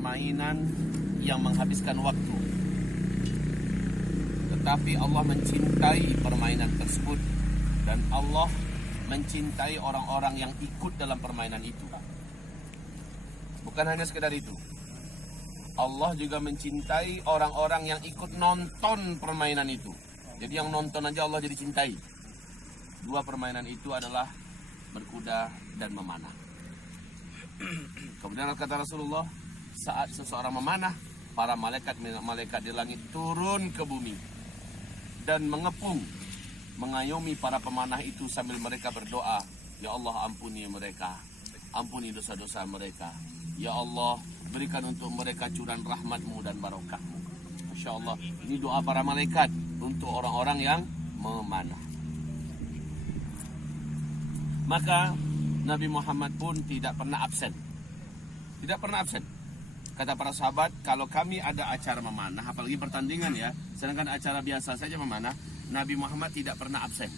permainan yang menghabiskan waktu. Tetapi Allah mencintai permainan tersebut, dan Allah mencintai orang-orang yang ikut dalam permainan itu. Bukan hanya sekedar itu, Allah juga mencintai orang-orang yang ikut nonton permainan itu. Jadi yang nonton aja Allah jadi cintai. Dua permainan itu adalah berkuda dan memanah. Kemudian kata Rasulullah, saat seseorang memanah, para malaikat di langit turun ke bumi dan mengepung, mengayomi para pemanah itu sambil mereka berdoa, ya Allah ampuni mereka, ampuni dosa-dosa mereka. Ya Allah, berikan untuk mereka curahan rahmat-Mu dan barokah-Mu. Masya Allah, ini doa para malaikat untuk orang-orang yang memanah. Maka Nabi Muhammad pun tidak pernah absen. Tidak pernah absen. Kata para sahabat, kalau kami ada acara memanah, apalagi pertandingan ya, sedangkan acara biasa saja memanah, Nabi Muhammad tidak pernah absen.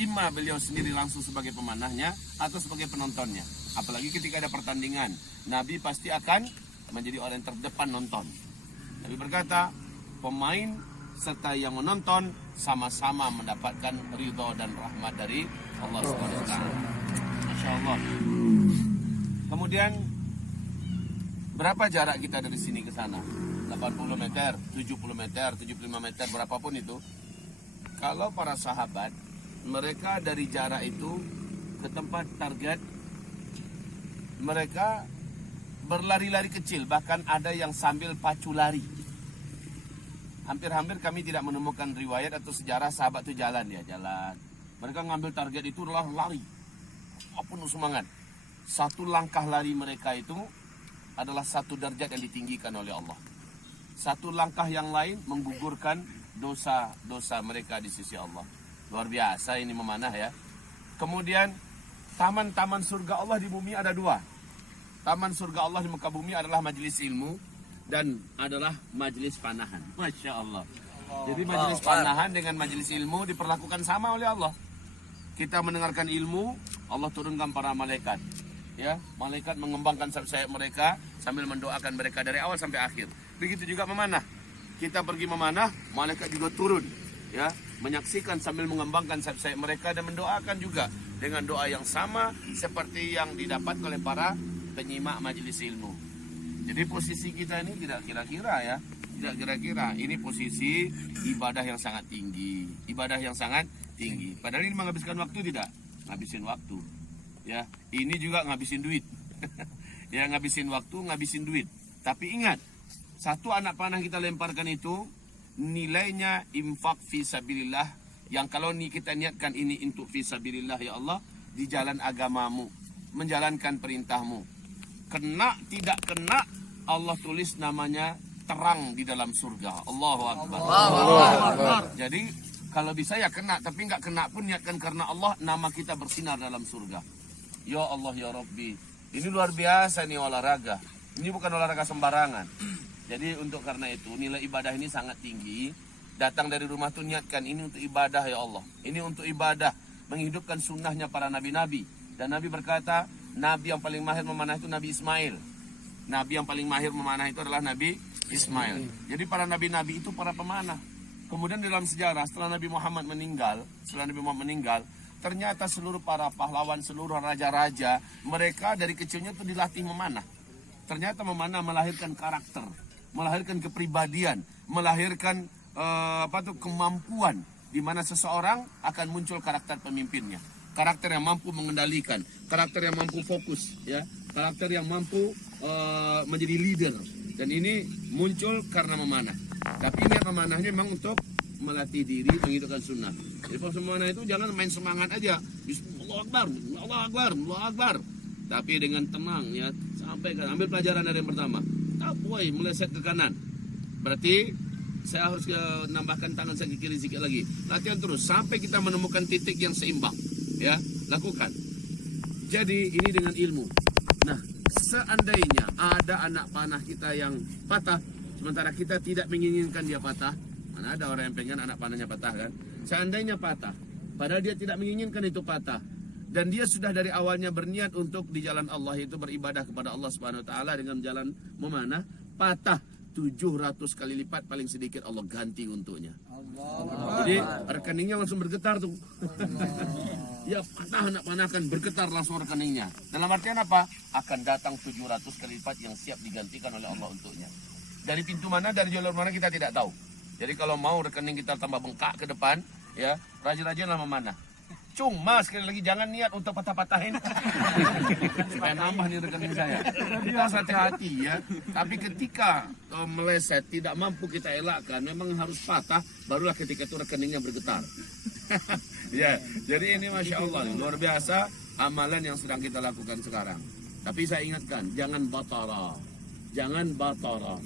Imma beliau sendiri langsung sebagai pemanahnya atau sebagai penontonnya. Apalagi ketika ada pertandingan, Nabi pasti akan menjadi orang yang terdepan nonton. Nabi berkata, pemain serta yang menonton sama-sama mendapatkan ridho dan rahmat dari Allah SWT. Masya Allah. Kemudian berapa jarak kita dari sini ke sana? 80 meter, 70 meter, 75 meter, berapapun itu. Kalau para sahabat, mereka dari jarak itu ke tempat target, mereka berlari-lari kecil, bahkan ada yang sambil pacu lari. Hampir-hampir kami tidak menemukan riwayat atau sejarah sahabat itu jalan. Mereka ngambil target itu adalah lari, penuh semangat. Satu langkah lari mereka itu adalah satu derajat yang ditinggikan oleh Allah. Satu langkah yang lain menggugurkan dosa-dosa mereka di sisi Allah. Luar biasa ini memanah ya. Kemudian taman-taman surga Allah di bumi ada dua. Taman surga Allah di muka bumi adalah majelis ilmu dan adalah majelis panahan. Masya Allah. Jadi majelis panahan dengan majelis ilmu diperlakukan sama oleh Allah. Kita mendengarkan ilmu, Allah turunkan para malaikat. Ya, malaikat mengembangkan sayap mereka sambil mendoakan mereka dari awal sampai akhir. Begitu juga memanah. Kita pergi memanah, malaikat juga turun, ya, menyaksikan sambil mengembangkan sayap mereka dan mendoakan juga dengan doa yang sama seperti yang didapat oleh para penyimak majelis ilmu. Jadi posisi kita ini tidak kira-kira ya, tidak kira-kira. Ini posisi ibadah yang sangat tinggi, ibadah yang sangat tinggi. Padahal ini menghabiskan waktu tidak? Ngabisin waktu. Ya, ini juga ngabisin duit. Ya, ngabisin waktu, ngabisin duit. Tapi ingat, satu anak panah kita lemparkan itu nilainya infak fisabilillah, yang kalau kita niatkan ini untuk fisabilillah ya Allah, di jalan agamamu, menjalankan perintahmu. Kena tidak kena, Allah tulis namanya terang di dalam surga. Allahu Akbar. Allahu Akbar. Jadi kalau bisa ya kena, tapi nggak kena pun niatkan karena Allah, nama kita bersinar dalam surga. Ya Allah ya Rabbi, ini luar biasa nih olahraga. Ini bukan olahraga sembarangan. Jadi untuk karena itu nilai ibadah ini sangat tinggi. Datang dari rumah tuh niatkan ini untuk ibadah ya Allah. Ini untuk ibadah, menghidupkan sunnahnya para nabi-nabi. Dan Nabi berkata, Nabi yang paling mahir memanah itu Nabi Ismail. Nabi yang paling mahir memanah itu adalah Nabi Ismail. Jadi para nabi-nabi itu para pemanah. Kemudian dalam sejarah setelah Nabi Muhammad meninggal, ternyata seluruh para pahlawan, seluruh raja-raja, mereka dari kecilnya itu dilatih memanah. Ternyata memanah melahirkan karakter, melahirkan kepribadian, melahirkan kemampuan di mana seseorang akan muncul karakter pemimpinnya. Karakter yang mampu mengendalikan, karakter yang mampu fokus, ya, karakter yang mampu menjadi leader. Dan ini muncul karena memanah. Tapi niat memanahnya memang untuk melatih diri, menghidupkan sunnah. Jadi pas memanah itu jangan main semangat aja. Allahu Akbar, Allahu Akbar, Allahu Akbar. Tapi dengan tenang ya, sampaikan, ambil pelajaran dari yang pertama. Tapuai meleset ke kanan. Berarti saya harus nambahkan tangan saya ke kiri sedikit lagi. Latihan terus sampai kita menemukan titik yang seimbang. Ya, lakukan. Jadi ini dengan ilmu. Nah, seandainya ada anak panah kita yang patah, sementara kita tidak menginginkan dia patah, mana ada orang yang pengen anak panahnya patah kan? Seandainya patah, padahal dia tidak menginginkan itu patah, dan dia sudah dari awalnya berniat untuk di jalan Allah itu beribadah kepada Allah Subhanahu wa taala dengan jalan memanah, patah 700 kali lipat paling sedikit Allah ganti untuknya. Jadi rekeningnya langsung bergetar tuh. Ya patah nak panahkan, bergetar langsung rekeningnya. Dalam artian apa? Akan datang 700 kali lipat yang siap digantikan oleh Allah untuknya. Dari pintu mana, dari jalur mana kita tidak tahu. Jadi kalau mau rekening kita tambah bengkak ke depan, ya rajin-rajinlah memanah. Cuma sekali lagi jangan niat untuk patah-patahin. Supaya nambah nih rekening saya. Kita harus hati-hati ya. Tapi ketika meleset tidak mampu kita elakkan, memang harus patah, barulah ketika itu rekeningnya bergetar. Ya, jadi ini Masya Allah luar biasa amalan yang sedang kita lakukan sekarang. Tapi saya ingatkan, jangan batara. Jangan batara.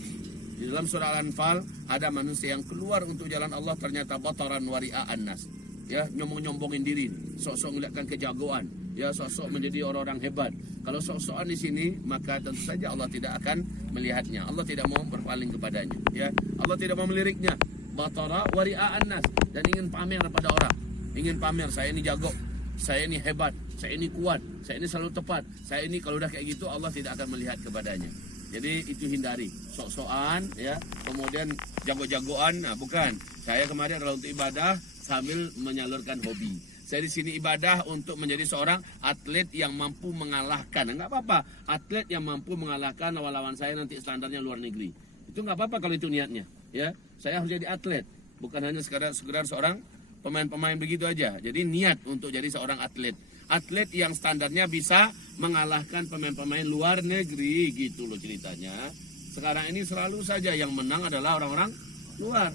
Di dalam surah Al-Anfal ada manusia yang keluar untuk jalan Allah ternyata bataran wari'a'an nas. Ya, nyombong-nyombongin diri, sok-sok melihatkan kejagoan, ya sok-sok menjadi orang-orang hebat. Kalau sok-sokan di sini, maka tentu saja Allah tidak akan melihatnya. Allah tidak mau berpaling kepadanya, ya. Allah tidak mau meliriknya. Batara wari'a'an nas, dan ingin pamer pada orang. Ingin pamer, saya ini jago, saya ini hebat, saya ini kuat, saya ini selalu tepat, saya ini kalau udah kayak gitu Allah tidak akan melihat kepadanya. Jadi itu hindari, sok-sokan ya, kemudian jago-jagoan, nah bukan. Saya kemarin adalah untuk ibadah sambil menyalurkan hobi. Saya di sini ibadah untuk menjadi seorang atlet yang mampu mengalahkan. Enggak apa-apa, atlet yang mampu mengalahkan lawan-lawan saya nanti standarnya luar negeri. Itu enggak apa-apa kalau itu niatnya, ya. Saya harus jadi atlet, bukan hanya sekedar seorang pemain-pemain begitu aja. Jadi niat untuk jadi seorang atlet. Atlet yang standarnya bisa mengalahkan pemain-pemain luar negeri, gitu loh ceritanya. Sekarang ini selalu saja yang menang adalah orang-orang luar.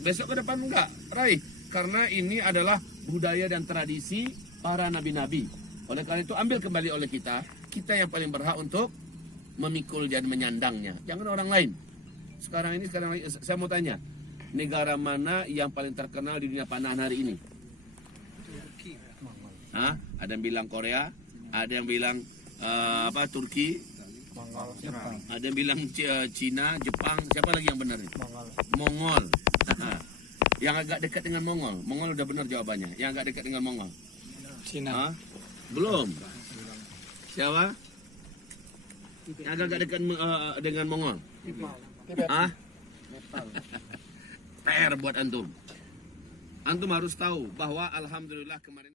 Besok ke depan enggak, raih. Karena ini adalah budaya dan tradisi para nabi-nabi. Oleh karena itu ambil kembali oleh kita yang paling berhak untuk memikul dan menyandangnya. Jangan orang lain. Sekarang saya mau tanya, negara mana yang paling terkenal di dunia panahan hari ini? Hah? Ada yang bilang Korea, ada yang bilang Turki, ada yang bilang Cina, Jepang, siapa lagi yang benar? Mongol. Yang agak dekat dengan Mongol udah benar jawabannya. Yang agak dekat dengan Mongol, Cina. Belum. Siapa? Yang agak dekat dengan Mongol. PR buat antum. Antum harus tahu bahwa alhamdulillah kemarin